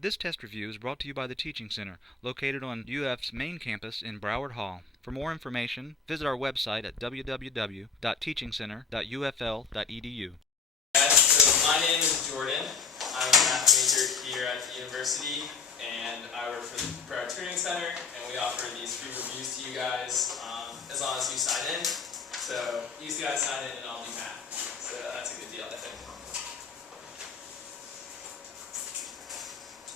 This test review is brought to you by the Teaching Center, located on UF's main campus in Broward Hall. For more information, visit our website at www.teachingcenter.ufl.edu. So my name is Jordan. I'm a math major here at the university, and I work for our tutoring center, and we offer these free reviews to you guys as long as you sign in. So you guys sign in and I'll do math. So that's a good deal, I think.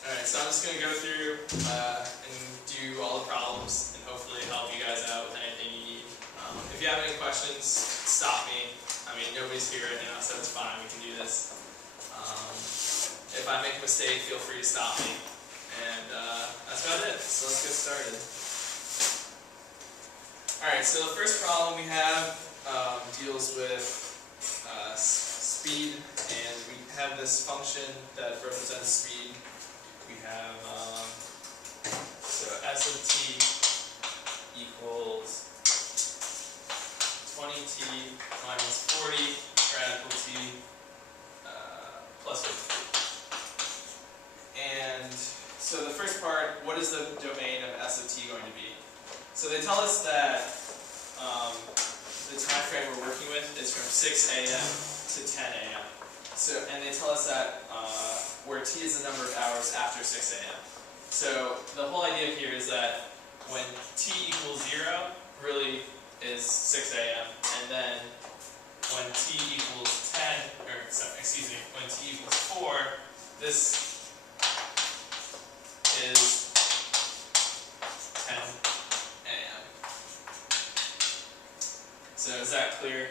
Alright, so I'm just going to go through and do all the problems and hopefully help you guys out with anything you need. If you have any questions, stop me. I mean, nobody's here right now, so it's fine. We can do this. If I make a mistake, feel free to stop me. And that's about it. So let's get started. Alright, so the first problem we have deals with speed, and we have this function that represents speed. We have, so S of t equals 20t minus 40 radical t plus 50. And so the first part, what is the domain of S of t going to be? So they tell us that the time frame we're working with is from 6 a.m. to 10 a.m. So, and they tell us that where t is the number of hours after 6 a.m. So the whole idea here is that when t equals 0 really is 6 a.m. and then when t equals 10, or sorry, excuse me, when t equals 4, this is 10 a.m. So is that clear?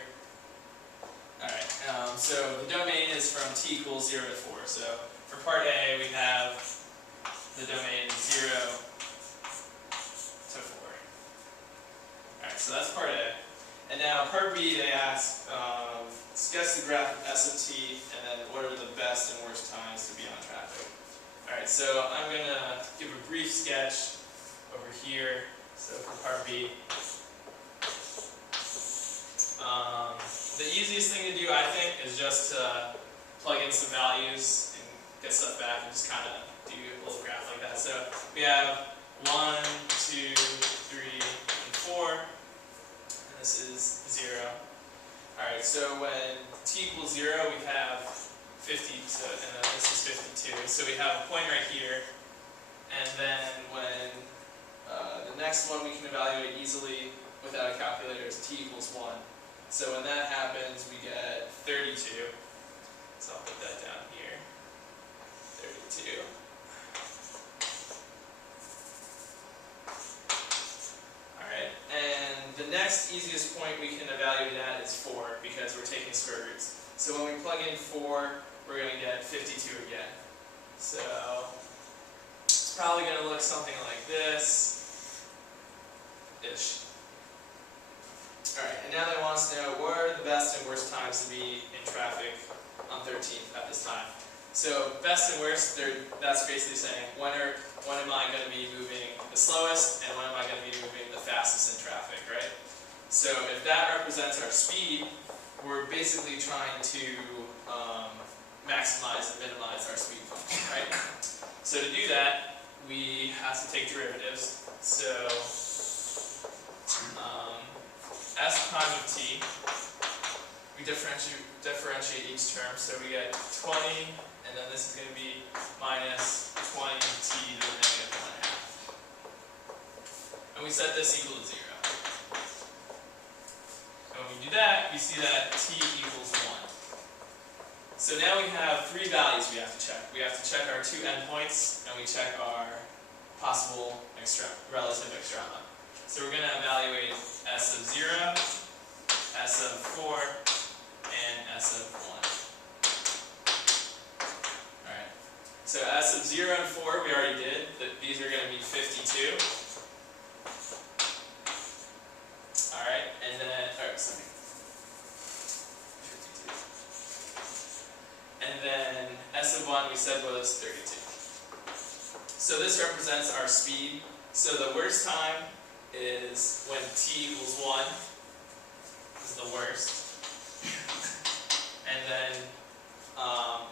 Alright, so the domain is from t equals 0 to 4. So for part A, we have the domain 0 to 4. Alright, so that's part A. And now part B, they ask, sketch the graph of S of t, and then what are the best and worst times to be on traffic. Alright, so I'm going to give a brief sketch over here. So for part B. The easiest thing to do, I think, is just to plug in some values and get stuff back and just kind of do a little graph like that. So we have 1, 2, 3, and 4, and this is 0. Alright, so when t equals 0, we have 50, so, and then this is 52. So we have a point right here, and then when the next one we can evaluate easily without a calculator is t equals 1. So when that happens, we get 32. So I'll put that down here. 32. Alright, and the next easiest point we can evaluate at is 4, because we're taking square roots. So when we plug in 4, we're going to get 52 again. So it's probably going to look something like this-ish. Alright, and now they want us to know what are the best and worst times to be in traffic on 13th at this time. So best and worst, that's basically saying when am I going to be moving the slowest and when am I going to be moving the fastest in traffic, right? So if that represents our speed, we're basically trying to maximize and minimize our speed function, right? So to do that, we have to take derivatives. So S prime of t, we differentiate each term, so we get 20, and then this is going to be minus 20t to the negative 1/2. And we set this equal to 0. And when we do that, we see that t equals 1. So now we have 3 values we have to check. We have to check our 2 endpoints, and we check our possible relative extrema. So we're going to evaluate S of 0, S of 4, and S of 1. Alright, so S of 0 and 4 we already did. These are going to be 52. Alright, and then, sorry. 52. And then S of 1 we said was 32. So this represents our speed. So the worst time is when t equals 1 is the worst. And then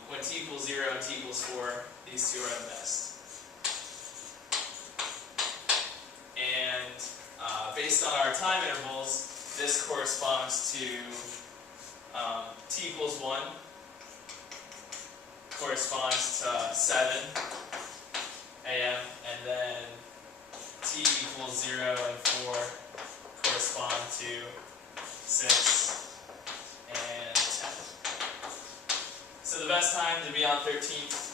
when t equals 0 and t equals 4, these two are the best. based on our time intervals, this corresponds to t equals 1 corresponds to 7 a.m. and then t equals 0 and 4 correspond to 6 and 10. So the best time to be on 13th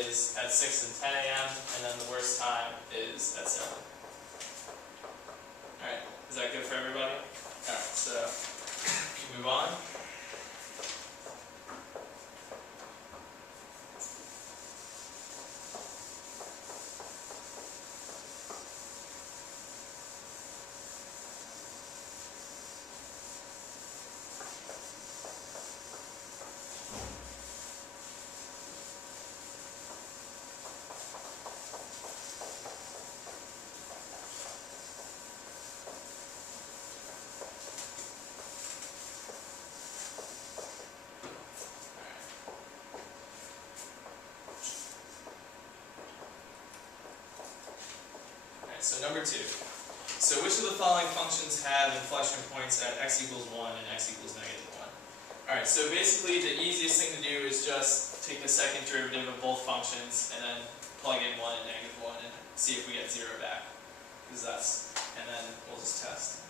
is at 6 and 10 a.m. and then the worst time is at 7. Alright, is that good for everybody? Alright, so we can move on. So number 2. So which of the following functions have inflection points at x equals 1 and x equals negative 1? Alright, so basically the easiest thing to do is just take the second derivative of both functions and then plug in 1 and negative 1 and see if we get 0 back. Because and then we'll just test.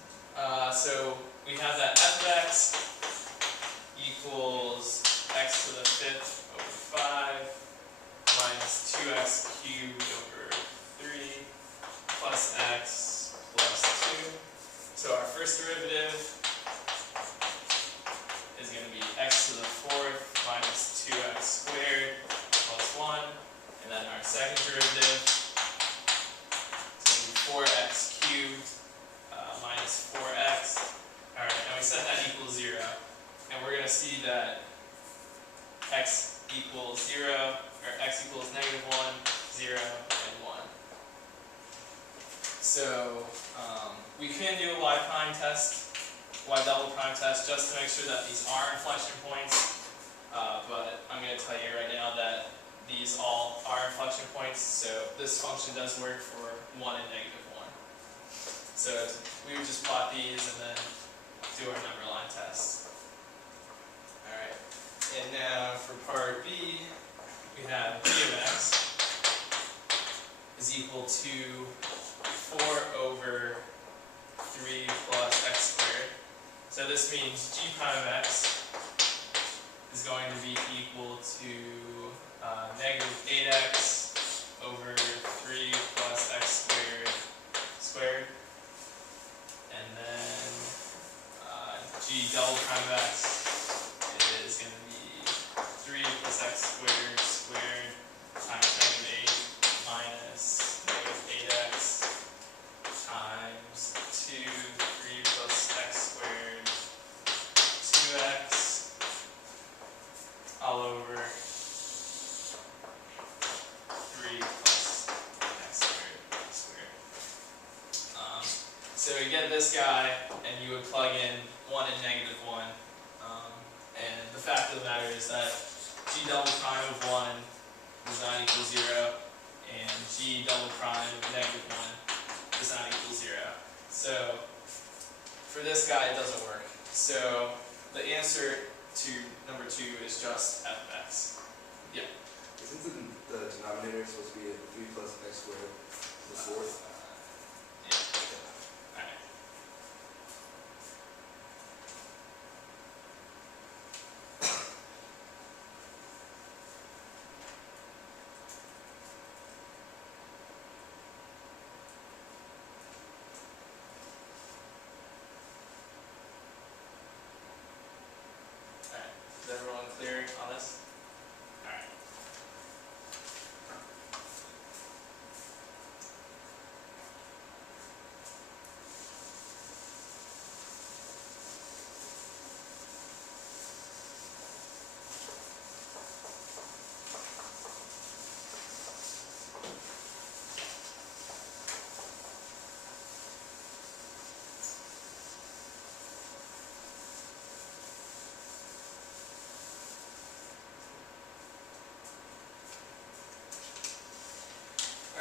So we have that f of x equals x to the 5th over 5 minus 2x cubed over 3 plus x plus 2. So our first derivative is going to be x to the 4th minus 2x squared plus 1. And then our second derivative is going to be 4x cubed minus 4x. Alright, and we set that equals 0. And we're going to see that x equals 0, or x equals negative 1, 0, and 1. So we can do a y prime test, y double prime test, just to make sure that these are inflection points. But I'm going to tell you right now that these all are inflection points. So this function does work for 1 and negative 1. So we would just plot these and then do our number line test. All right. And now for part B, we have g of x is equal to 4 over 3 plus x squared. So this means g prime of x is going to be equal to negative 8x over 3 plus x squared. And then g double prime of x is going to be 3 plus x squared times negative 8 minus negative 8x times 2, 3 plus x squared, 2x, all over 3 plus x squared. So you get this guy, and you would plug in 1 and negative 1. And the fact of the matter is that g double prime of 1 does not equal 0, and g double prime of negative 1 does not equal 0. So for this guy, it doesn't work. So the answer to number 2 is just f of x. Yeah. Isn't the denominator supposed to be 3 plus x squared to the 4th? Yeah. Alright. Is everyone clear on this?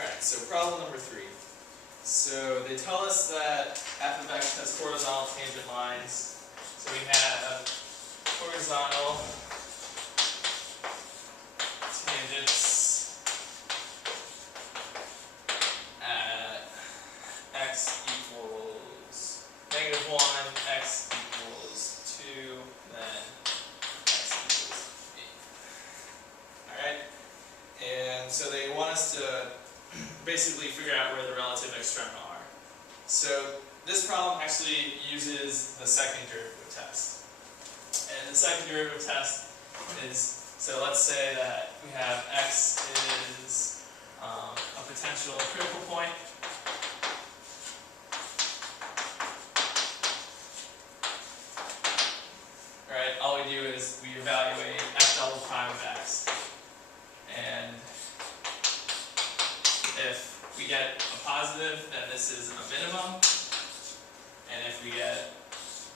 Alright. So problem number 3. So they tell us that f of x has horizontal tangent lines. So we have horizontal tangents at x equals -1, x equals 2, then x equals 8. Alright? And so they want us to basically figure out where the relative extrema are. So this problem actually uses the second derivative test. And the second derivative test is, so let's say that we have x is a potential critical point. Alright, all we do is we evaluate f double prime of x. And if we get a positive, then this is a minimum. And if we get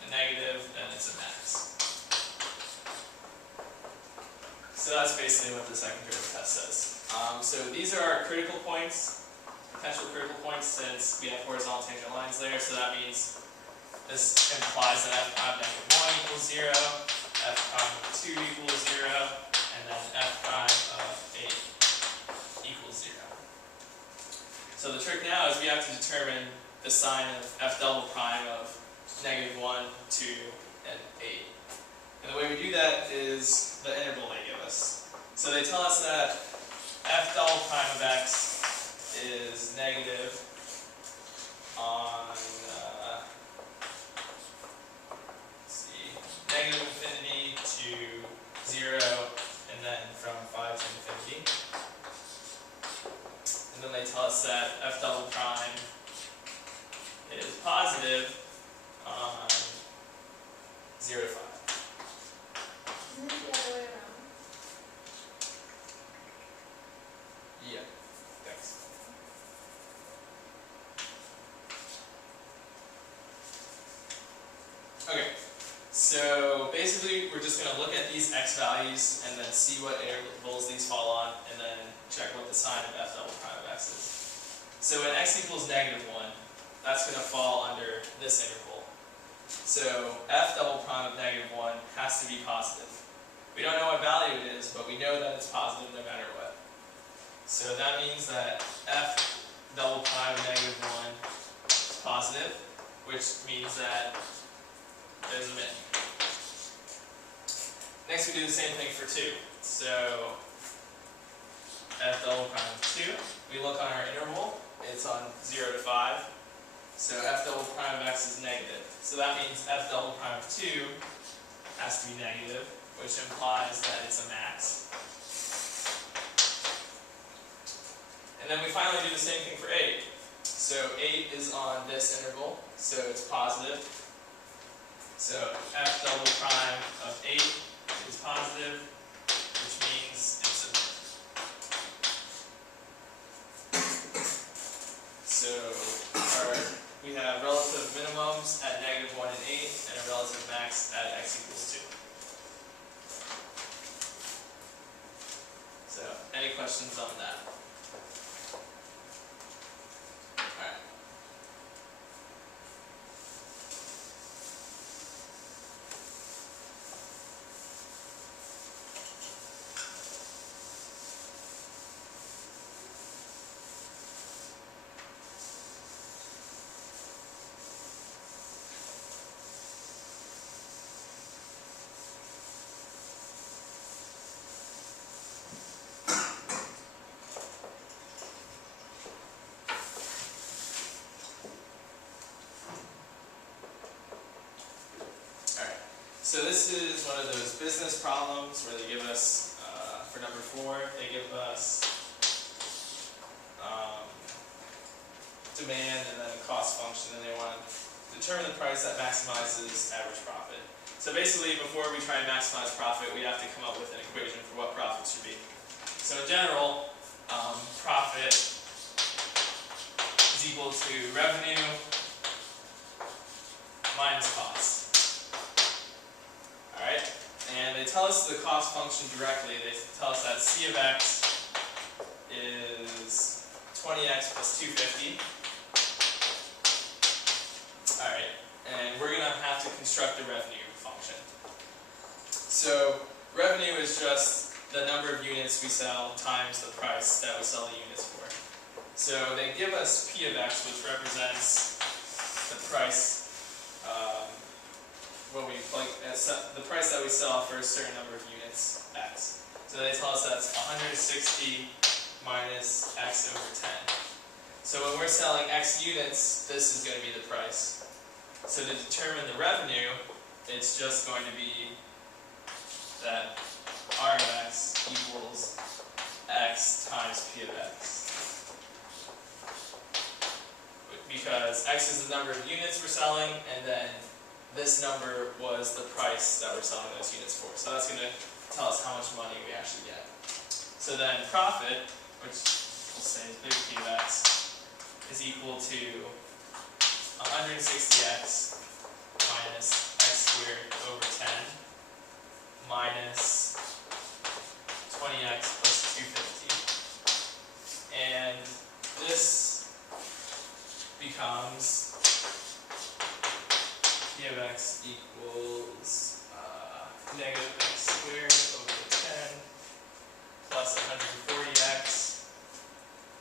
a negative, then it's a max. So that's basically what the second derivative test says. So these are our critical points, potential critical points, since we have horizontal tangent lines there. So that means this implies that f prime -1 equals 0, f prime of 2 equals 0, and then f prime of 8 equals 0. So the trick now is we have to determine the sign of f double prime of -1, 2, and 8. And the way we do that is the interval they give us. So they tell us that f double prime of x is negative on, negative infinity to 0, and then from 5 to infinity. And then they tell us that f double prime is positive on 0 to 5. Isn't it the other way around? Yeah, thanks. Okay, so basically we're just going to look at these x values and then see what intervals these fall on, and then check what the sign of f double prime of x is. So when x equals -1, that's going to fall under this interval. So f double prime of -1 has to be positive. We don't know what value it is, but we know that it's positive no matter what. So that means that f double prime of -1 is positive, which means that there's a min. Next we do the same thing for 2. So f double prime of 2, we look on our interval, it's on 0 to 5. So f double prime of x is negative. So that means f double prime of 2 has to be negative, which implies that it's a max. And then we finally do the same thing for 8. So 8 is on this interval, so it's positive. So f double prime of 8 is positive, which means it's a min. So we have relative minimums at -1 and 8, and a relative max at x equals 2. So, any questions on that? Alright. So this is one of those business problems where they give us, for number 4, they give us demand and then a cost function, and they want to determine the price that maximizes average profit. So basically, before we try and maximize profit, we have to come up with an equation for what profit should be. So in general, profit is equal to revenue minus cost. Alright, and they tell us the cost function directly. They tell us that c of x is 20x plus 250. Alright, and we're going to have to construct the revenue function. So revenue is just the number of units we sell times the price that we sell the units for. So they give us P of X, which represents the price, the price that we sell for a certain number of units, X. So they tell us that's 160 minus X over 10. So when we're selling X units, this is going to be the price. So to determine the revenue, it's just going to be that R of X equals X times P of X. Because X is the number of units we're selling, and then this number was the price that we're selling those units for. So that's going to tell us how much money we actually get. So then profit, which we'll say is big P of X, is equal to 160x minus x squared over 10 minus 20x plus 250. And this becomes P of x equals negative x squared over 10 plus 140x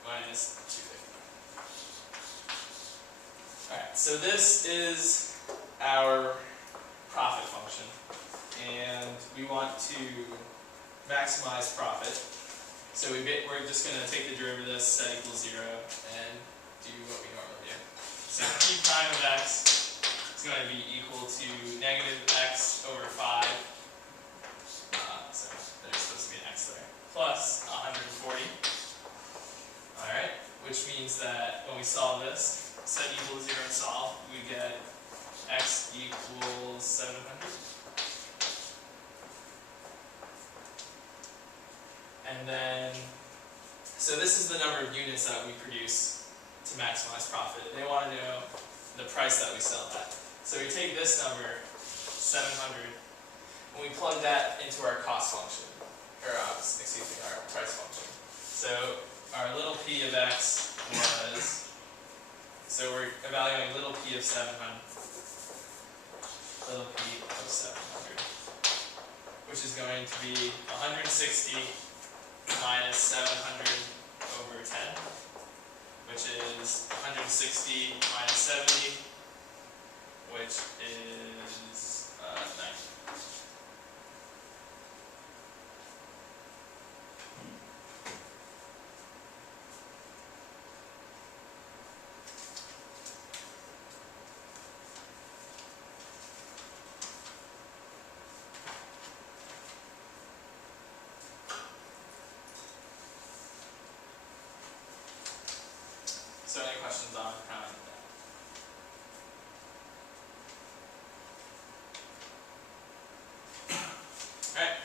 minus 250. Alright, so this is our profit function, and we want to maximize profit. So we're just going to take the derivative of this, set equals 0, and do what we normally do. So P prime of x is going to be equal to negative x over 5, so there's supposed to be an x there, plus 140. Alright, which means that when we solve this, set equals 0 and solve, we get x equals 700. And then, so this is the number of units that we produce to maximize profit. They want to know the price that we sell at. So we take this number, 700, and we plug that into our cost function, or excuse me, our price function. So our little p of x was, so we're evaluating little p of 700, little p of 700, which is going to be 160 minus 700 over 10, which is 160 minus 70, which is 90. So any questions on kind of that? Alright.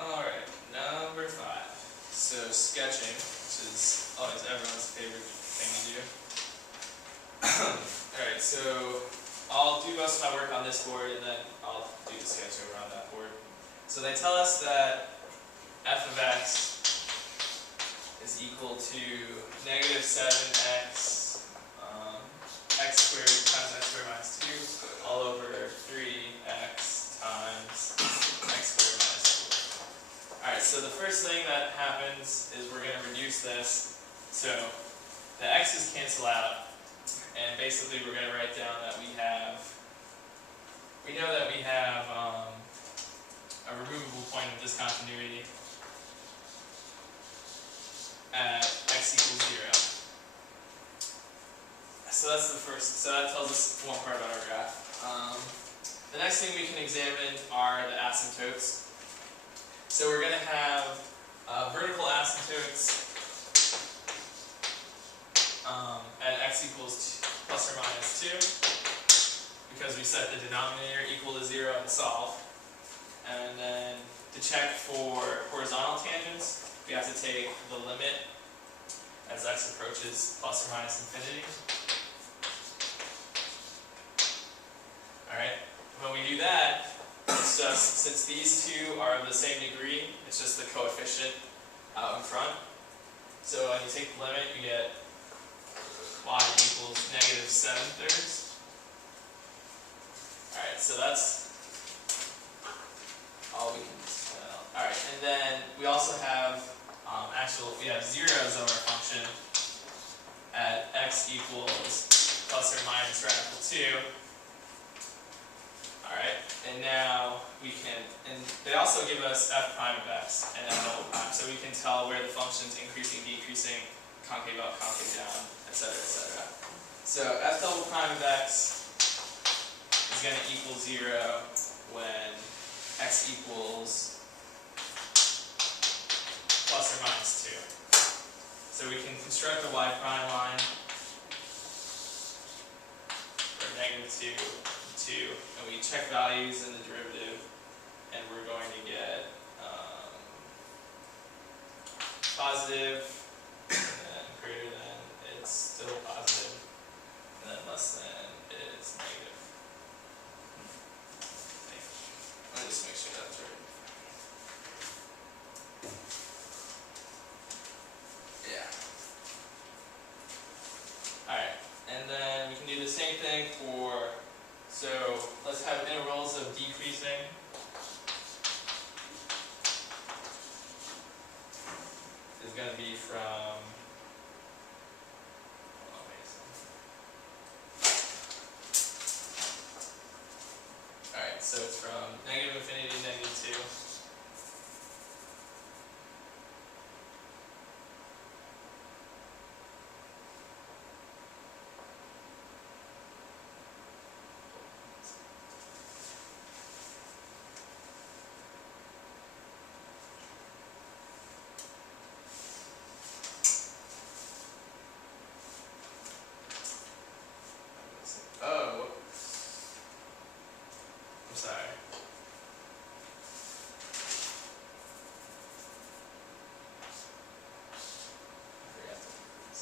Alright, number 5. So sketching, which is always everyone's favorite thing to do. Alright, so I'll do most of my work on this board, and then I'll do the sketch over on that board. So they tell us that f of x is equal to negative 7x x squared times x squared minus 2 all over 3x times x squared minus 4. Alright, so the first thing that happens is we're going to reduce this. So the x's cancel out, and basically we're going to write down that we know that we have a removable point of discontinuity at x equals 0. So that's the first, so that tells us one part about our graph. The next thing we can examine are the asymptotes. So we're going to have vertical asymptotes at x equals plus or minus 2, because we set the denominator equal to 0 and solve. And then to check for horizontal tangents, we have to take the limit as x approaches plus or minus infinity. Alright, when we do that, it's just, since these two are of the same degree, it's just the coefficient out in front. So when you take the limit, you get y equals negative 7/3. Alright, so that's all we can tell. Alright, and then we also have we have zeros of our function at x equals plus or minus radical 2. Alright, and now we can, and they also give us f prime of x and f double prime, so we can tell where the function's increasing, decreasing, concave up, concave down, etc., etc. So f double prime of x is going to equal 0 when x equals plus or minus 2. So we can construct a y prime line for negative 2, 2, and we check values in the derivative, and we're going to get positive, and then greater than, it's still positive, and then less than is negative. Let me just make sure that's right. Yeah. Alright, and then we can do the same thing for, so let's have intervals of decreasing. Is going to be from, alright, so it's from negative infinity to negative 2. Oh, I'm sorry. I forgot to do this.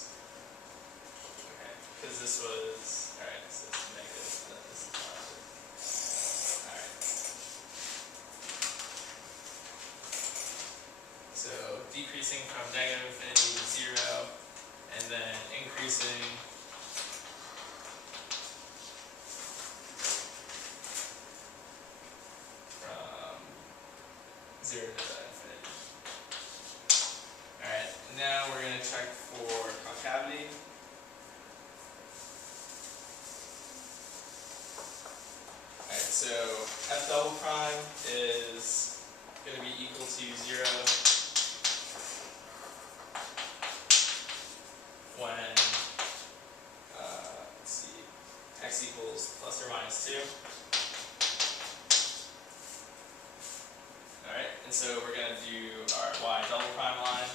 Okay, because this was, alright, this is negative, then this is positive. Alright. So decreasing from negative infinity to 0, and then increasing from 0 to infinity. Alright, now we're going to check for concavity. Alright, so f double prime is going to be equal to 0 when, let's see, x equals plus or minus 2. Alright, and so we're going to do our y double prime line.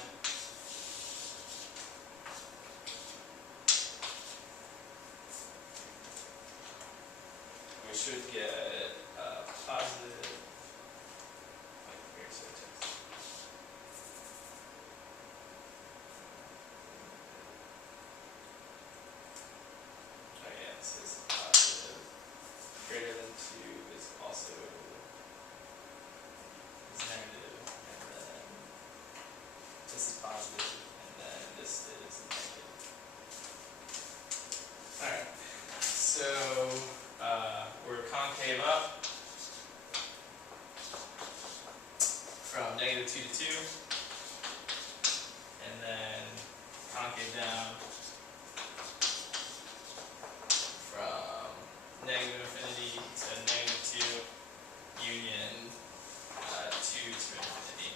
We should get positive. Here's the text. Oh yeah, this is positive. Greater than 2 is also negative, and then this is positive, and then this is negative. Alright, so we're concave up from negative 2 to 2, and then concave down from negative infinity to negative 2, union 2 to infinity.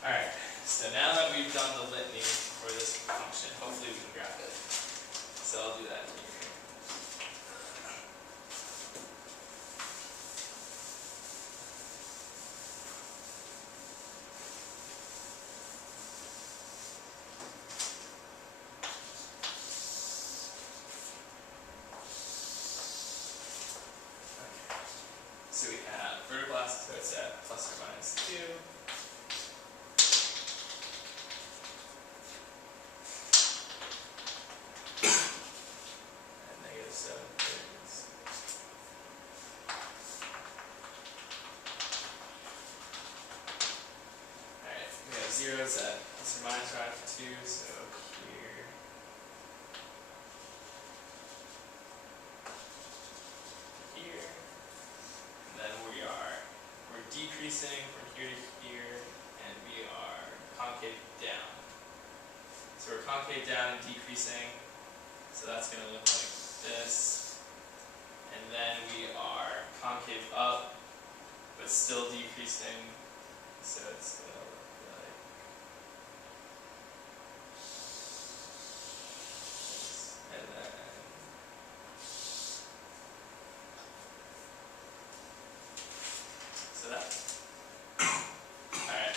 Alright, so now that we've done the litany for this function, hopefully we can graph it. So I'll do that here. 0 is at plus or minus radical 2, so here. Here. And then we're decreasing from here to here, and we are concave down. So we're concave down and decreasing, so that's going to look like this. And then we are concave up, but still decreasing, so it's going to look like this. And then so that. Alright.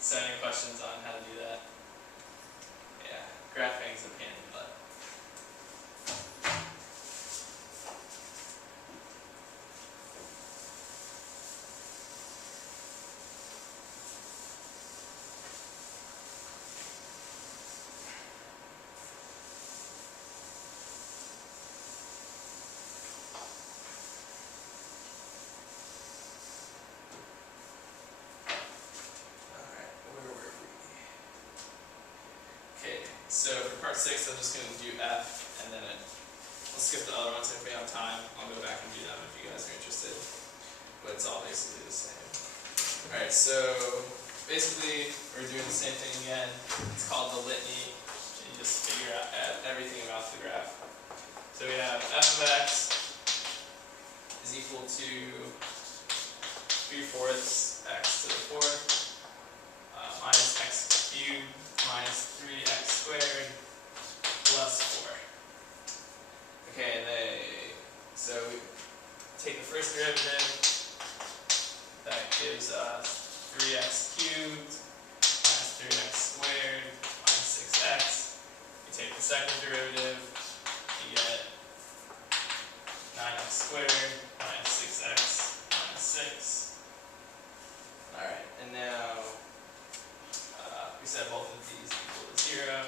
So any questions on how to do that? Yeah, graphing's a pain in the butt. Alright, where were we? Okay, so for part 6 I'm just going to do F, and then I'll skip the other ones if we have time. I'll go back and do them if you guys are interested. But it's all basically the same. Alright, so basically we're doing the same thing again. It's called the litany. And you just figure out everything about the graph. So we have f of x is equal to 3/4 x to the 4th minus x cubed minus 3x squared plus 4. Okay, so we take the first derivative. That gives us 3x cubed minus 3x squared minus 6x. We take the second derivative, you get 9x squared minus 6x minus 6. Alright, and now we set both of these equal to 0.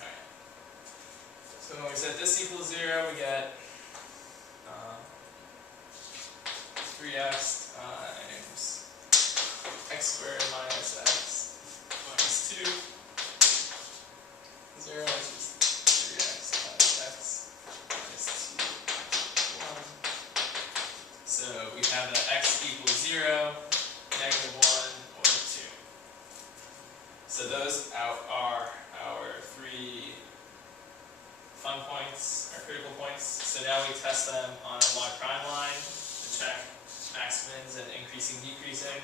Alright. So when we set this equal to 0, we get 3x times x squared minus x minus 2, 0, which is 3x times x minus 2, 1. So we have that x equals 0, negative 1, or 2. So those are our 3 fun points, our critical points. So now we test them on a y prime line to check max mins and increasing, decreasing.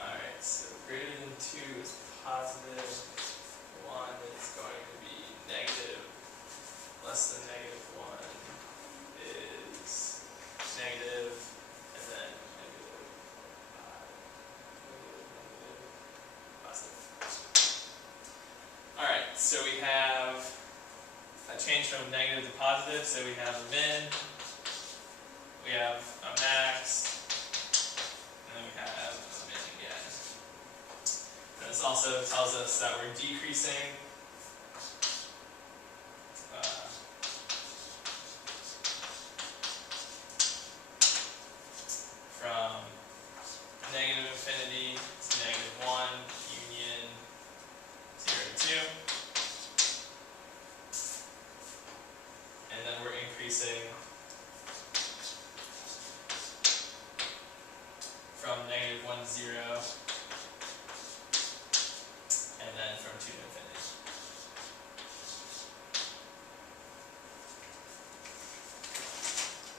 Alright, so greater than 2 is positive, 1 is going to be negative, less than negative 1 is negative, and then negative, positive. Alright, so we have a change from negative to positive, so we have a min, we have a max, and then we have a min again. And this also tells us that we're decreasing from negative infinity to negative 1, union 0 to 2. And then we're increasing from negative 1 to 0, and then from 2 to infinity.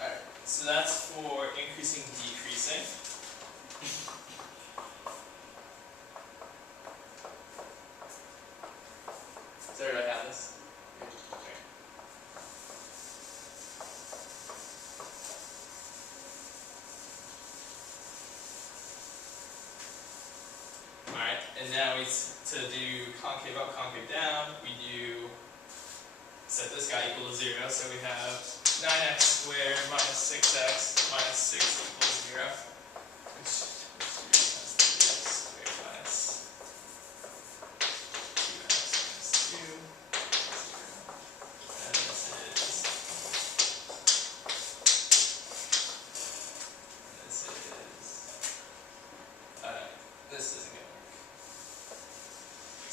Alright, so that's for increasing, decreasing. Does everybody have this? Okay. Alright, and now to do concave up, concave down, we do set this guy equal to 0, so we have 9x squared minus 6x minus 6 equals 0, which is 3x squared minus 2x minus 2, 0. And this is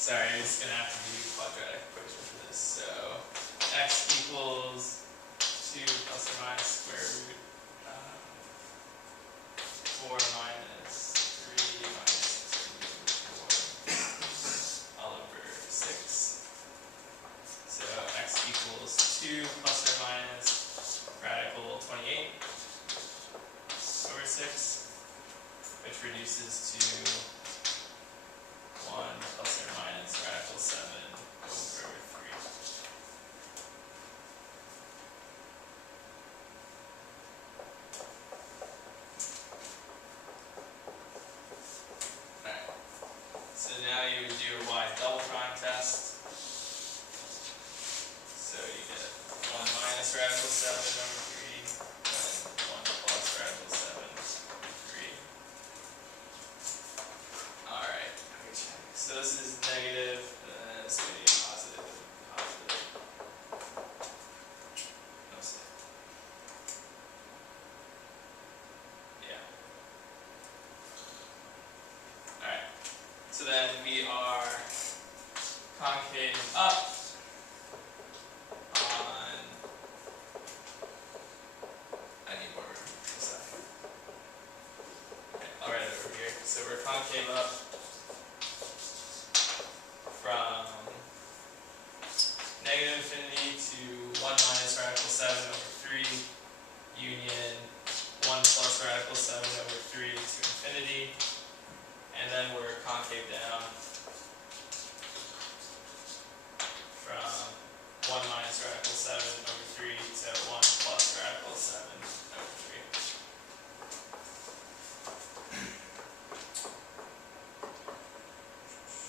sorry, you're just gonna have to do quadratic equation for this. So x equals 2 plus or minus square root 4 minus 3 minus 4 all over 6. So x equals 2 plus or minus radical 28 over 6, which reduces to 1 plus or minus radical 7 over 3. Alright, so now you would do a y double prime test. So you get 1 minus radical 7 over 3, and 1 plus radical 7 over 3. Alright, so this is negative, and this is going to be positive, positive. No, yeah. Alright, so then we are concave up on, I need more room, sorry. Okay, I'll write it over here. So we're concave up from negative infinity to 1 minus radical 7 over 3 union 1 plus radical 7 over 3 to infinity, and then we're concave down from 1 minus radical 7 over 3 to 1 plus radical 7 over 3.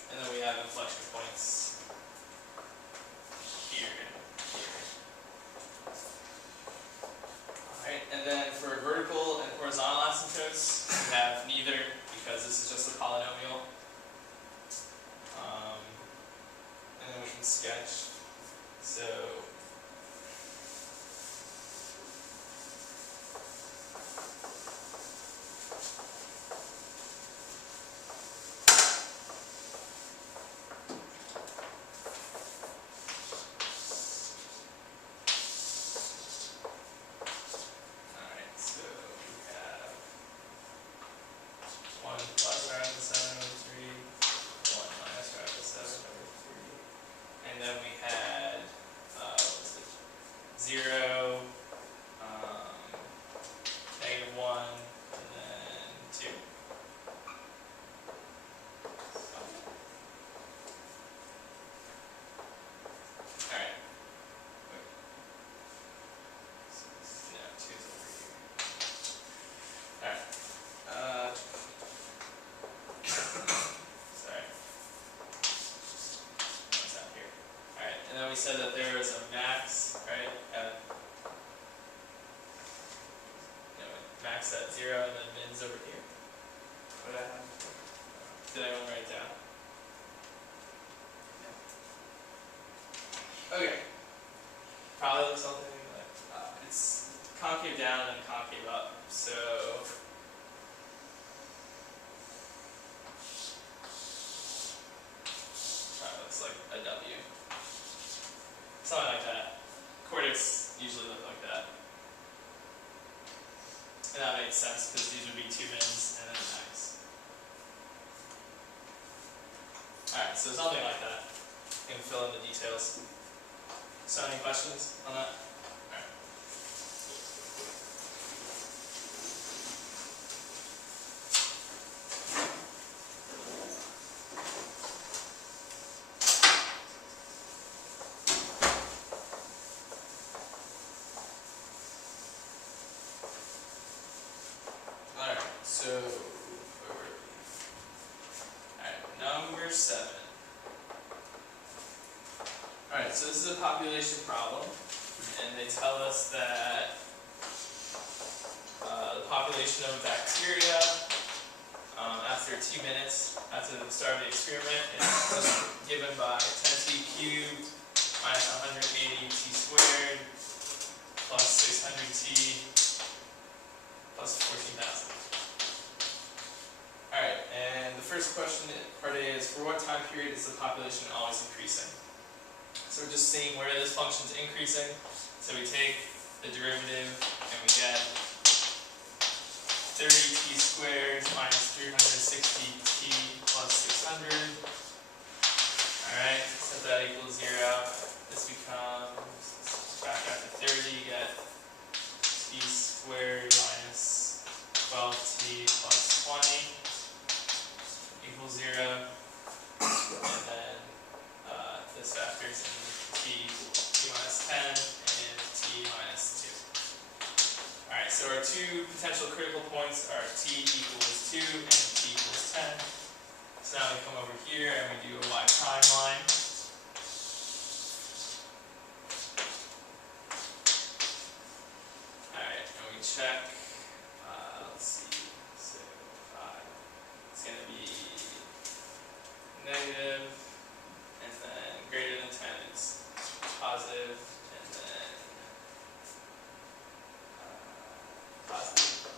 And then we have inflection points here and here. Alright, and then for vertical and horizontal asymptotes, we have neither, because this is just a polynomial. And then we can sketch. So alright, so we have 1 plus radical 7 over 3, 1 minus radical 7 over 3, and then we had, what was it, 0, negative 1, and then 2. Alright. No, 2's over here. Alright. Sorry. What's out here? Alright, and then we said that there is a max, right? Max at 0 and then mins over here. What did I have? Did anyone write it down? Yeah. Okay. Probably looks something like it's concave down and concave up. So probably looks like a W. Something like that. Quartics usually look like that. And that makes sense because these would be 2 mins and then a max. Alright, so something like that. You can fill in the details. So any questions on that? Alright. Alright, so where were we? Alright, number 7. Alright, so this is a population problem, and they tell us that the population of bacteria after 2 minutes after the start of the experiment is just given by 10t cubed minus 180 t squared plus 600t plus 14,000. Alright, and the first question, part A, is for what time time period is the population always increasing. So we're just seeing where this function is increasing. So we take the derivative and we get 30t squared minus 360t plus 600. Alright, set that equals 0. This becomes, back after 30, you get t squared minus 12t plus 20 equals 0. And then this factors in t minus 10 and t minus 2. Alright, so our two potential critical points are t equals 2 and t equals 10. So now we come over here and we do a y prime line. Alright, and we check, let's see, so 5. It's going to be negative, and then greater than 10 is positive, and then positive.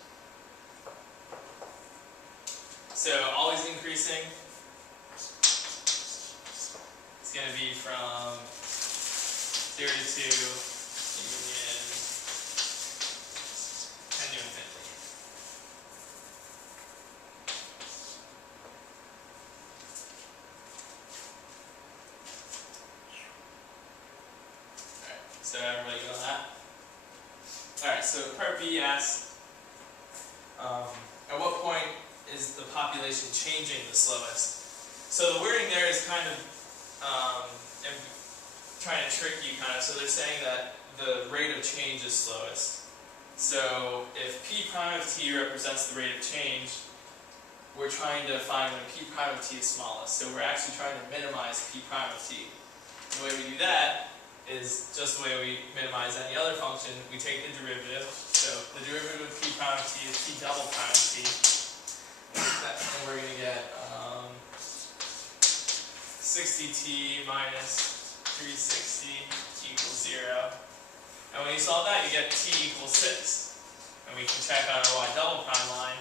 So always increasing. It's going to be from 0 to 2 union 10 to infinity. Alright, so everybody got that? Alright, so part B asks, at what point is the population changing the slowest? So the wording there is kind of trying to trick you kind of. So they're saying that the rate of change is slowest. So if p prime of t represents the rate of change, we're trying to find when p prime of t is smallest. So we're actually trying to minimize p prime of t. The way we do that is just the way we minimize any other function. We take the derivative. So the derivative of p prime of t is p double prime of t. And we're going to get 60t minus 360 equals 0. And when you solve that, you get t equals 6. And we can check on our y double prime line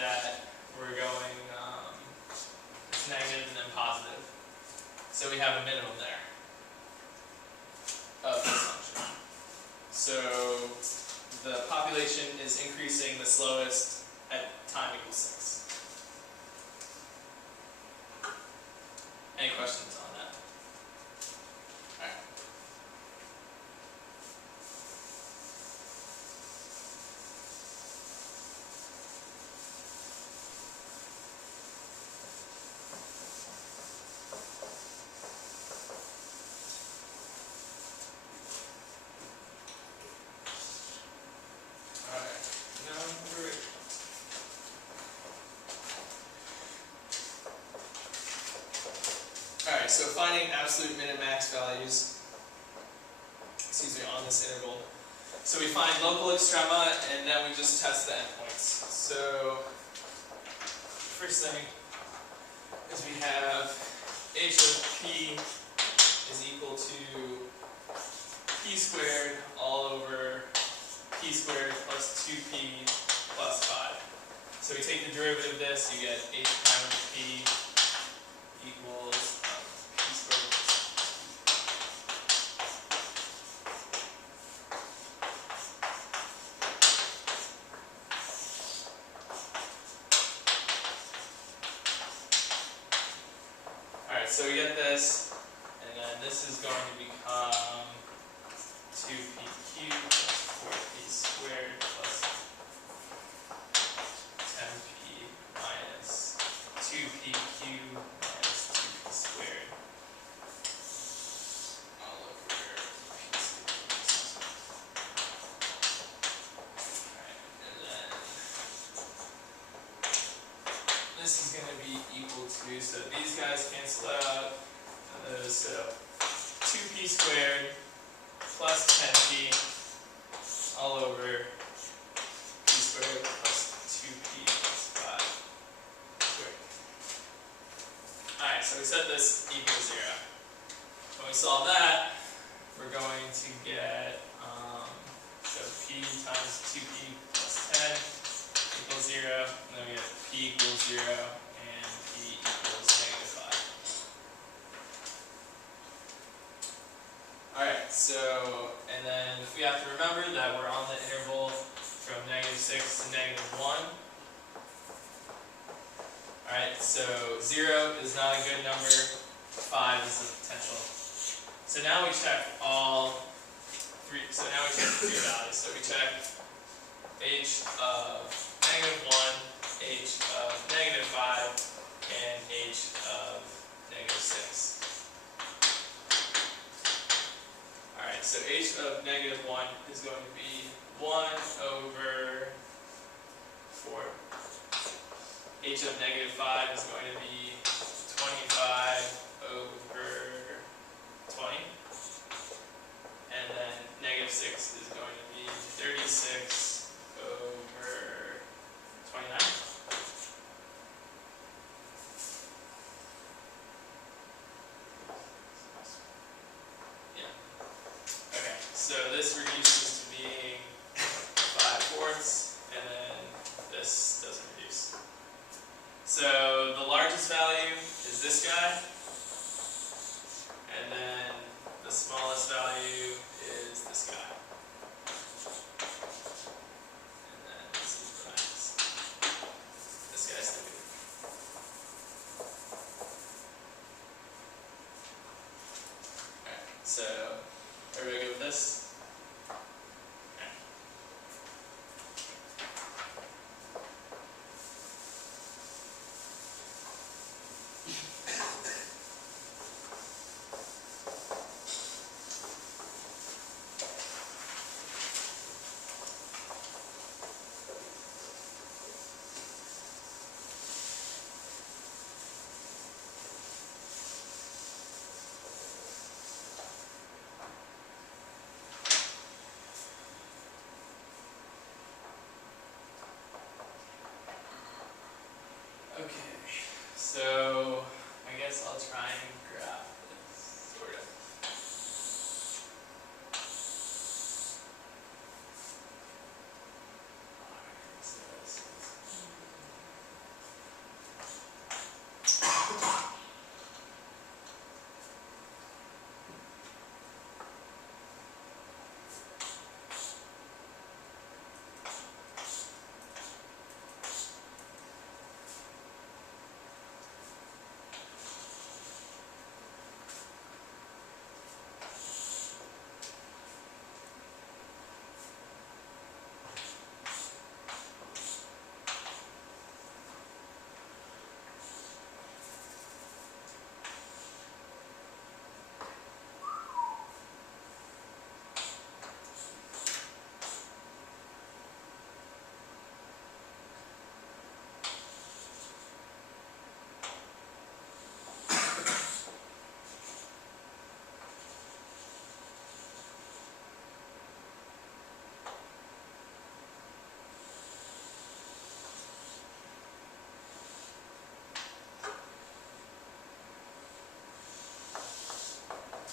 that we're going, it's negative and then positive. So we have a minimum there of this function. So the population is increasing the slowest at time equals 6. Any questions on that? Alright. Alright, number 8. Alright, so finding absolute min and max values, on this interval. So we find local extrema and then we just test the endpoints. So first thing is we have h of p is equal to p squared all over p squared plus 2p plus 5. So we take the derivative of this, you get h prime of p equals p squared. Alright, so we get this, and then this is going to become 2p cubed plus 4p squared plus 10p minus 2p cubed minus 2p squared all over p squared. Alright, and then this is going to be equal to, so these guys cancel out, so 2p squared plus 10p all over p squared plus 2p plus 5 squared. Alright, so we set this equals 0. When we solve that, we're going to get, so p times 2p plus 10 equals 0, and then we get p equals 0 and p equals So, and then we have to remember that we're on the interval from -6 to -1. Alright, so 0 is not a good number, 5 is the potential. So now we check all three, so now we check the three values. So we check h of -1, h of -5, and h of -6. Alright, so h of -1 is going to be 1 over 4. H of -5 is going to be 25 over 20. And then -6 is going to be 36 over 29. Yeah. Okay, so this reduces to being 5/4, and then this doesn't reduce. So the largest value is this guy, and then the smallest value is this guy. And then this is the max. This guy's the big. Alright, so everybody good with this? Okay. Okay, so I guess I'll try and graph this, sort of. Alright, so this is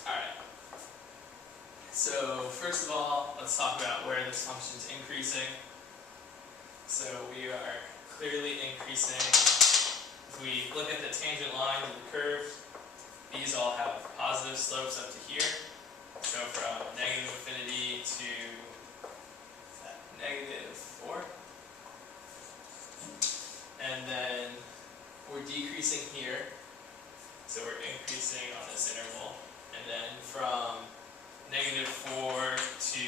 Alright. So first of all, let's talk about where this function is increasing. So we are clearly increasing. If we look at the tangent line of the curve, these all have positive slopes up to here. So from -infinity to -4. And then we're decreasing here. So we're increasing on this interval. And then from -4 to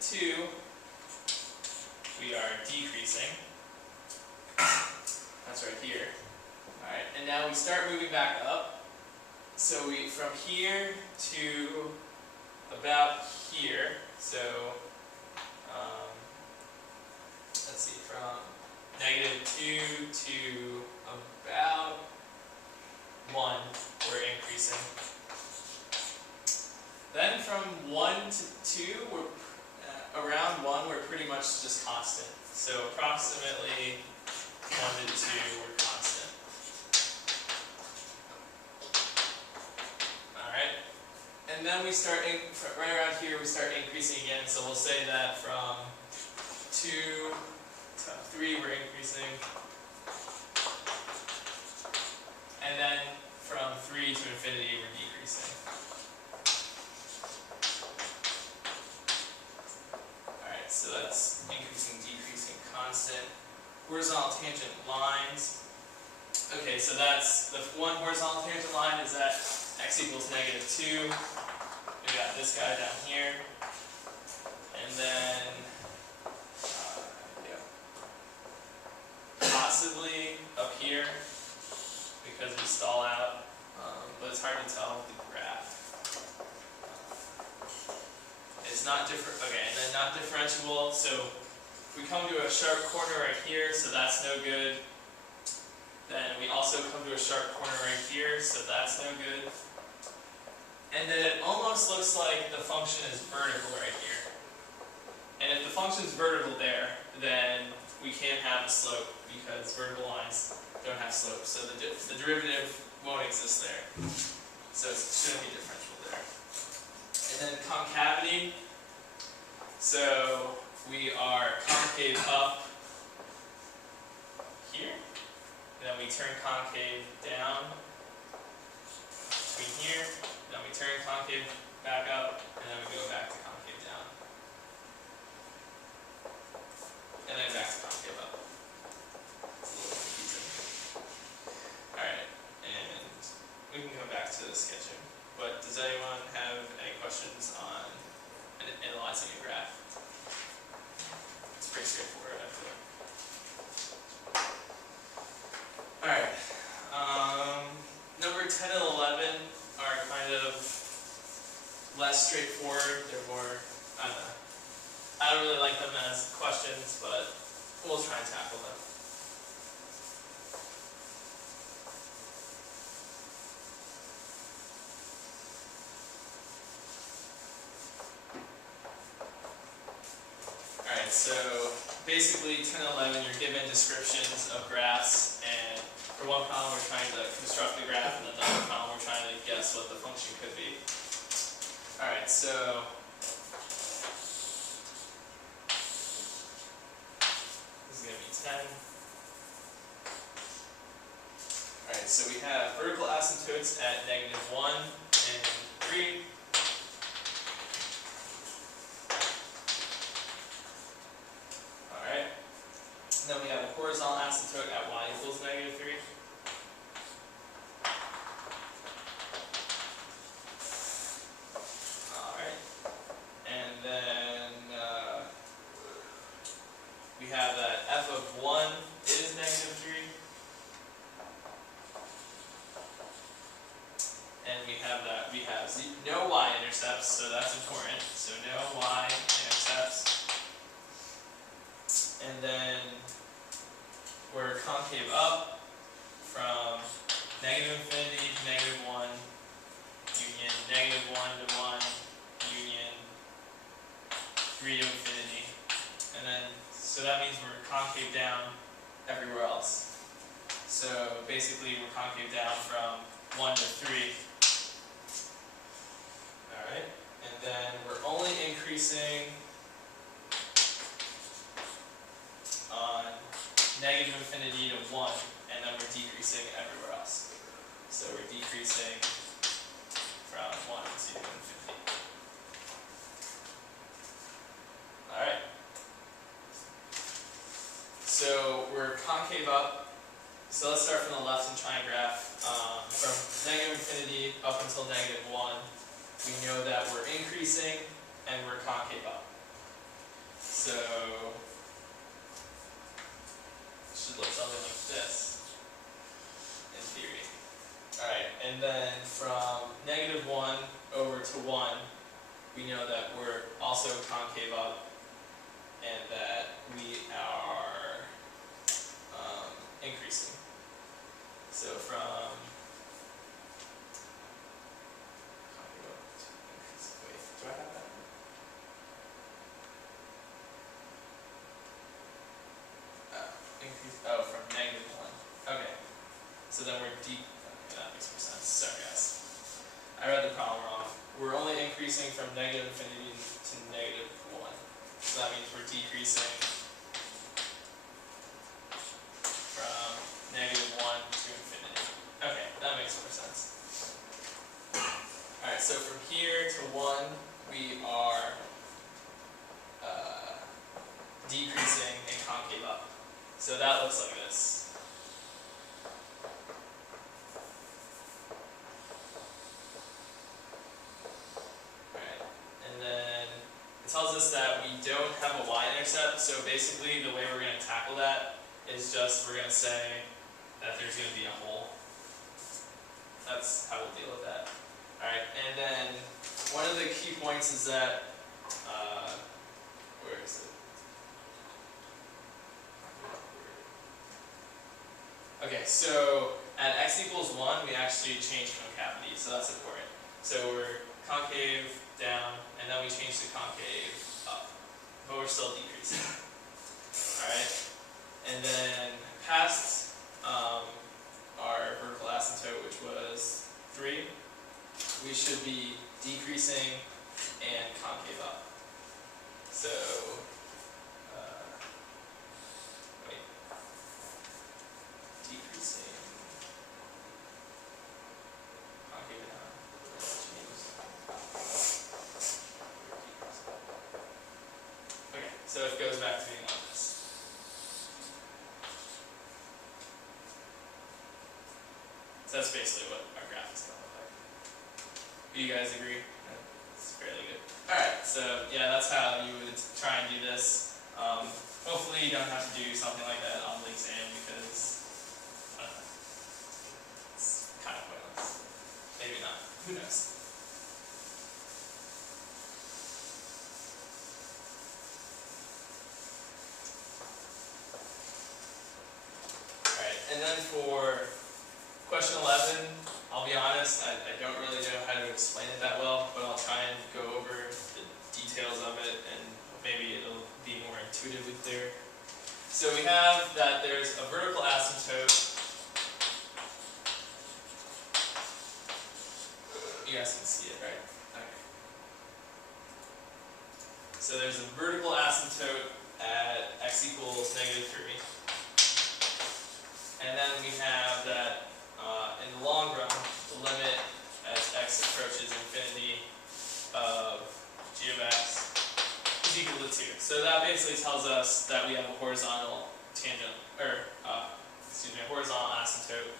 -2, we are decreasing. That's right here. Alright, and now we start moving back up. So we, from here to about here, so, let's see, from -2 to about 1, we're increasing. Then from 1 to 2, we're around 1, we're pretty much just constant. So approximately 1 to 2, we're constant. Alright, and then we start, right around here, we start increasing again. So we'll say that from 2 to 3, we're increasing. And then from 3 to infinity, we're decreasing. constant. Horizontal tangent lines. Okay, so that's the one horizontal tangent line is at x equals -2. We got this guy down here. And then possibly up here because we stall out, but it's hard to tell with the graph. It's not different. Okay, and then not differentiable. So if we come to a sharp corner right here, so that's no good. Then we also come to a sharp corner right here, so that's no good. And then it almost looks like the function is vertical right here. And if the function is vertical there, then we can't have a slope because vertical lines don't have slopes. So the derivative won't exist there. So it shouldn't be differentiable there. And then concavity. So we are concave up here. And then we turn concave down between here. Then we turn concave back up. And then we go back to concave down. And then back to concave up. It's a little confusing. Alright, and we can come back to the sketching. But does anyone have any questions on analyzing a graph? It's pretty straightforward, I feel like. Alright. Number 10 and 11 are kind of less straightforward. They're more, I don't know. I don't really like them as questions, but we'll try and tackle them. Alright, so basically 10 and 11 you're given descriptions of graphs, and for one column we're trying to construct the graph, and then the other column we're trying to guess what the function could be. Alright, so this is going to be 10. Alright, so we have vertical asymptotes at -1 and 3. Alright. Then we have a horizontal asymptote at y equals -3. Alright. And then we have that f of 1 is -3. And we have no y-intercepts, so that's important. So no y-intercepts. And then we're concave up from -infinity to -1, union -1 to 1, union 3 to infinity. And then, so that means we're concave down everywhere else. So basically we're concave down from 1 to 3. Alright, and then we're only increasing on -infinity to 1, and then we're decreasing everywhere else. So we're decreasing from 1 to infinity. Alright. So we're concave up. So let's start from the left and try and graph. From -infinity up until -1, we know that we're increasing and we're concave up. So it should look something like this in theory. Alright, and then from -1 over to 1, we know that we're also concave up and that we are increasing. So from concave up to increase. Wait, do I have that? Increase. Oh, from -1. Okay. So then we're okay, that makes more sense. Sorry, guys. I read the problem wrong. We're only increasing from -infinity to -1. So that means we're decreasing from -1 to infinity. Okay, that makes more sense. Alright, so from here to 1, we are decreasing and concave up. So that looks like this. Alright, and then it tells us that we don't have a y-intercept, so basically the way we're going to tackle that is just we're going to say that there's going to be a hole. That's how we'll deal with that. Alright, and then one of the key points is that, where is it? Okay, so at x equals 1, we actually change concavity, so that's important. So we're concave down, and then we change to concave up, but we're still decreasing. Alright, and then past our vertical asymptote, which was 3, we should be decreasing and concave up. So, wait, decreasing, concave down, okay, so it goes back to being like this. So that's basically what our graph is going to look like. Do you guys agree? It's fairly good. Alright, so yeah, that's how you would try and do this. Hopefully you don't have to do something like that on the exam because I don't know, it's kind of pointless. Maybe not. Who knows? Alright, and then for question 11, I'll be honest, I don't really know how to explain it that well, but I'll try and go over the details of it and maybe it'll be more intuitively clear. So we have that there's a vertical asymptote. You guys can see it, right? Okay. So there's a vertical asymptote at x equals -3. And then we have that in the long run, the limit as x approaches infinity of g of x is equal to 2. So that basically tells us that we have a horizontal tangent, or horizontal asymptote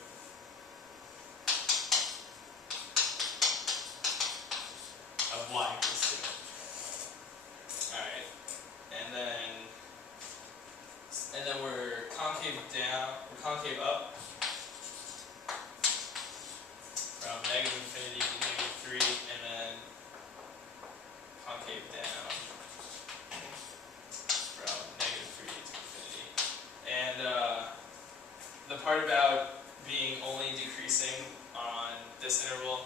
of y equals 2. Alright, and then we're concave down, we're concave up from -infinity to -3, and then concave down from -3 to infinity. And the part about being only decreasing on this interval,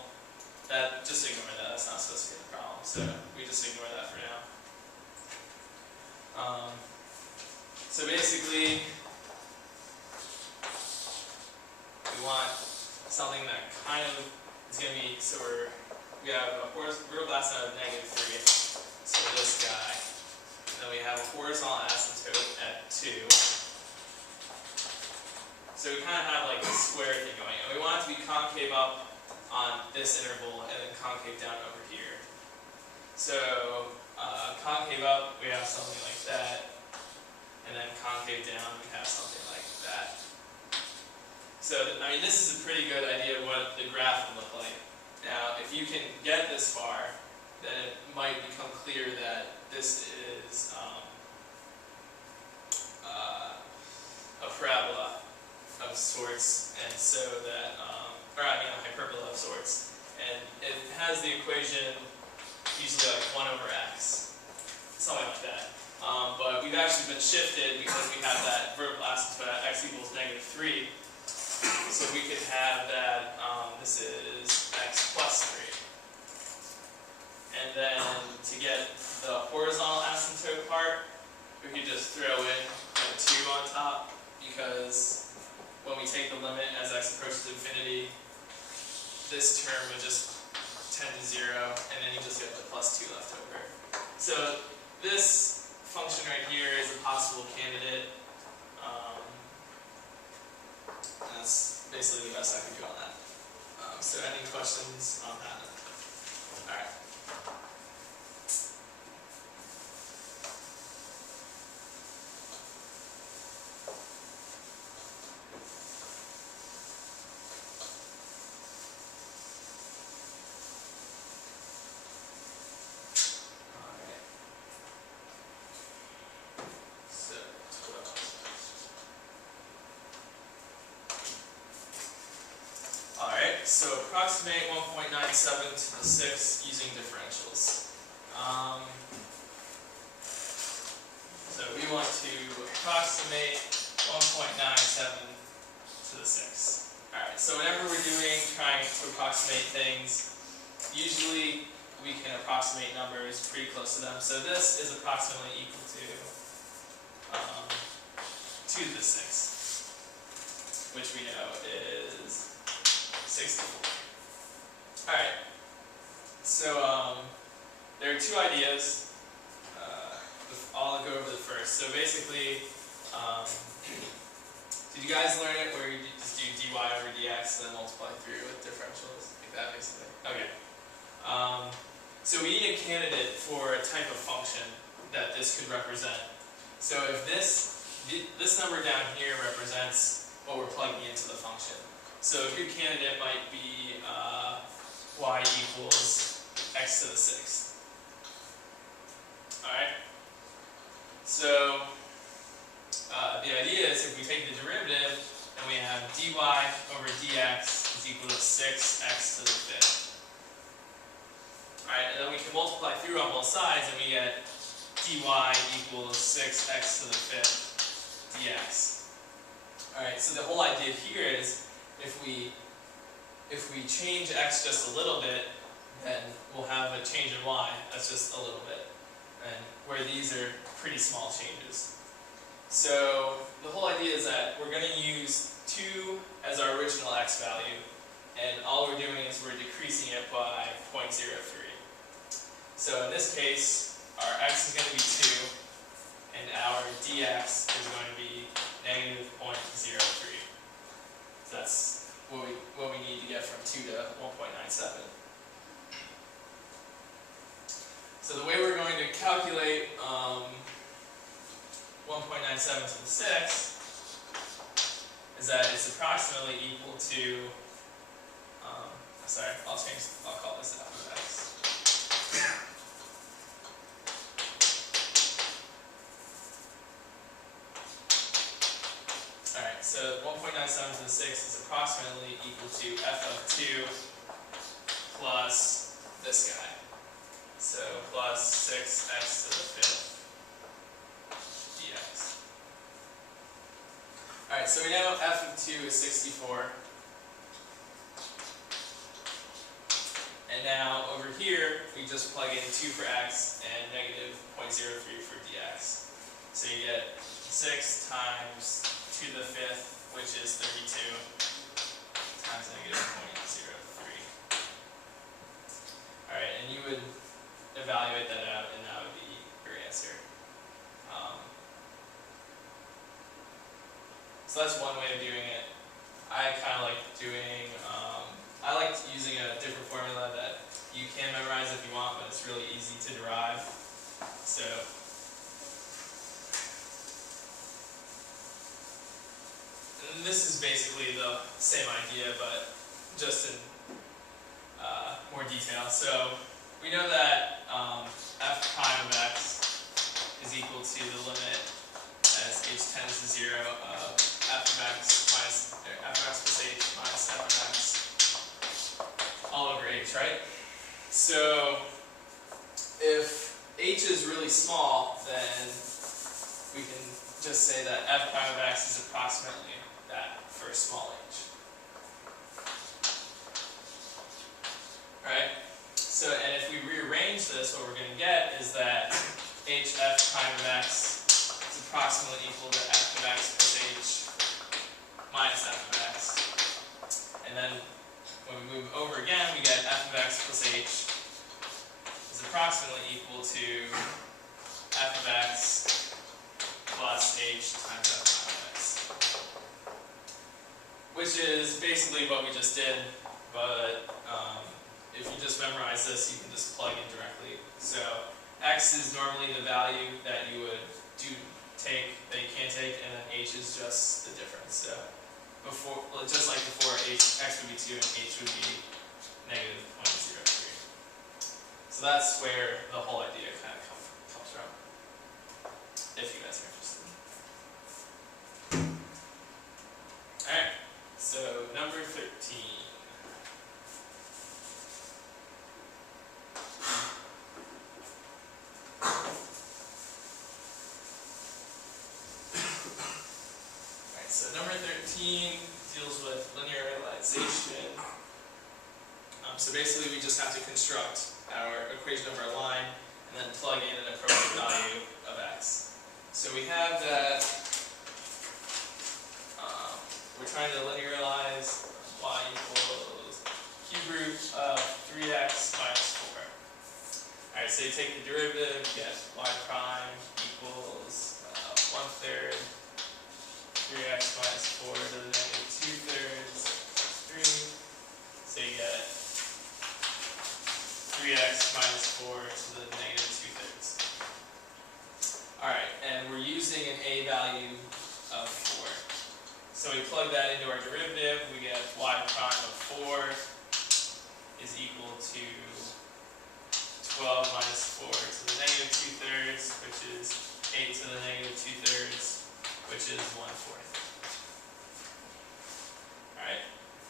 that just ignore that. That's not supposed to be a problem. So we just ignore that for now. So basically, we want something that kind of is going to be, so we have a vertical asymptote of -3, so this guy. Then we have a horizontal asymptote at 2. So we kind of have like a square thing going, and we want it to be concave up on this interval and then concave down over here. So concave up, we have something like that, and then concave down, we have something like that. So, I mean, this is a pretty good idea of what the graph would look like. Now, if you can get this far, then it might become clear that this is a parabola of sorts, and so that, or I mean a hyperbola of sorts, and it has the equation usually like 1 over x, something like that. But we've actually been shifted because we have that vertical asymptote at x equals -3. So we could have that, this is x plus 3. And then to get the horizontal asymptote part, we could just throw in a 2 on top, because when we take the limit as x approaches infinity, this term would just tend to 0, and then you just get the plus 2 left over. So this function right here is a possible candidate. And that's basically the best I can do on that. So any questions on that? Alright. so approximate 1.97 to the 6 using differentials. So we want to approximate 1.97 to the 6. Alright, so whenever we're trying to approximate things, usually we can approximate numbers pretty close to them. So this is approximately equal to 2 to the 6, which we know is 64. Alright, so there are two ideas. I'll go over the first. So basically, did you guys learn it where you just do dy over dx and then multiply through with differentials? Like that basically? Okay. So we need a candidate for a type of function that this could represent. So if this number down here represents what we're plugging into the function. So a good candidate might be y equals x to the 6th. Alright? So the idea is if we take the derivative and we have dy over dx is equal to 6x to the 5th. Alright, and then we can multiply through on both sides and we get dy equals 6x to the 5th dx. Alright, so the whole idea here is if we change x just a little bit, then we'll have a change in y that's just a little bit. And where these are pretty small changes. So the whole idea is that we're going to use 2 as our original x value, and all we're doing is we're decreasing it by 0.03. So in this case, our x is going to be 2, and our dx is going to be negative 0.03. So that's what we need to get from 2 to 1.97. So the way we're going to calculate 1.97 to the 6 is that it's approximately equal to, I'll call this f of x. Alright, so 1.97 to the 6 is approximately equal to f of 2 plus this guy. So plus 6x to the 5th dx. Alright, so we know f of 2 is 64. And now over here, we just plug in 2 for x and negative 0.03 for dx. So you get 6 times 2 to the 5th, which is 32, times negative 0.03. Alright, and you would evaluate that out, and that would be your answer. So that's one way of doing it. I kind of like doing, I like using a different formula that you can memorize if you want, but it's really easy to derive. So, and this is basically the same idea, but just in more detail. So, we know that f prime of x is equal to the limit as h tends to 0 of f of x minus f of x plus h minus f of x all over h, right? So if h is really small, then we can just say that f prime of x is approximately that for small h. Right? So, and if we rearrange this, what we're going to get is that hf prime of x is approximately equal to f of x plus h minus f of x. And then when we move over again, we get f of x plus h is approximately equal to f of x plus h times f prime of x. Which is basically what we just did, but if you just memorize this, you can just plug in directly. So x is normally the value that you would that you can take, and then h is just the difference. So before, just like before, x would be 2 and h would be negative 0.03. So that's where the whole idea kind of comes from, if you guys are interested. Alright, so number 13. 15 deals with linearization. So basically we just have to construct our equation of our line and then plug in an appropriate value of x. So we have that we're trying to linearize y equals cube root of 3x minus 4. Alright, so you take the derivative, you get y prime equals 1/3 3x minus 4 to the negative 2/3 3. So you get 3x minus 4 to the negative 2/3. Alright, and we're using an a value of 4. So we plug that into our derivative, we get y prime of 4 is equal to 12 minus 4 to the negative 2/3, which is 8 to the negative 2/3, which is 1/4. Alright,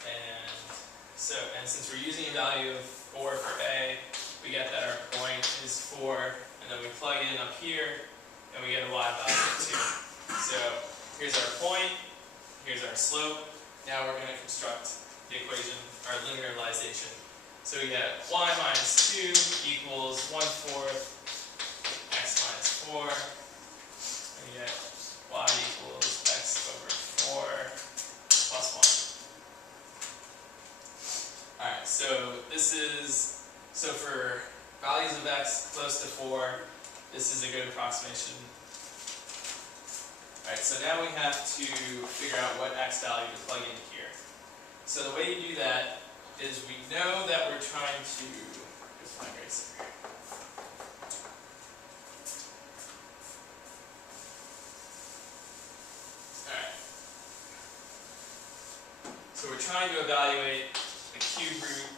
and since we're using a value of 4 for a, we get that our point is 4, and then we plug in up here, and we get a y value of 2. So here's our point, here's our slope. Now we're going to construct the equation, our linearization. So we get y minus 2 equals 1/4 x minus 4, and we get y equals x over 4 plus 1. Alright, so for values of x close to 4, this is a good approximation. Alright, so now we have to figure out what x value to plug in here. So the way you do that is we know that we're trying to, here's my eraser. Alright. So we're trying to evaluate the cube root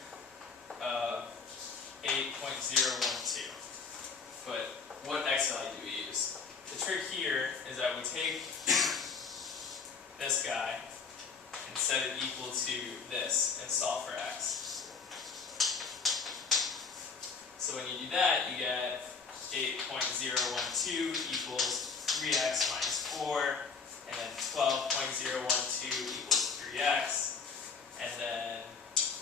of 8.012. But what x value do we use? The trick here is that we take this guy and set it equal to this and solve for x. So when you do that, you get 8.012 equals 3x minus 4, and then 12.012 equals 3x, and then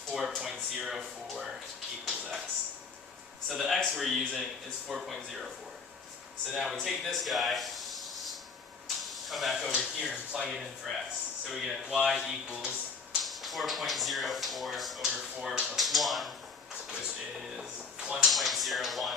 4.04 equals x. So the x we're using is 4.04. So now we take this guy, come back over here and plug it in for x. So we get y equals 4.04 over 4 plus 1, which is 1.01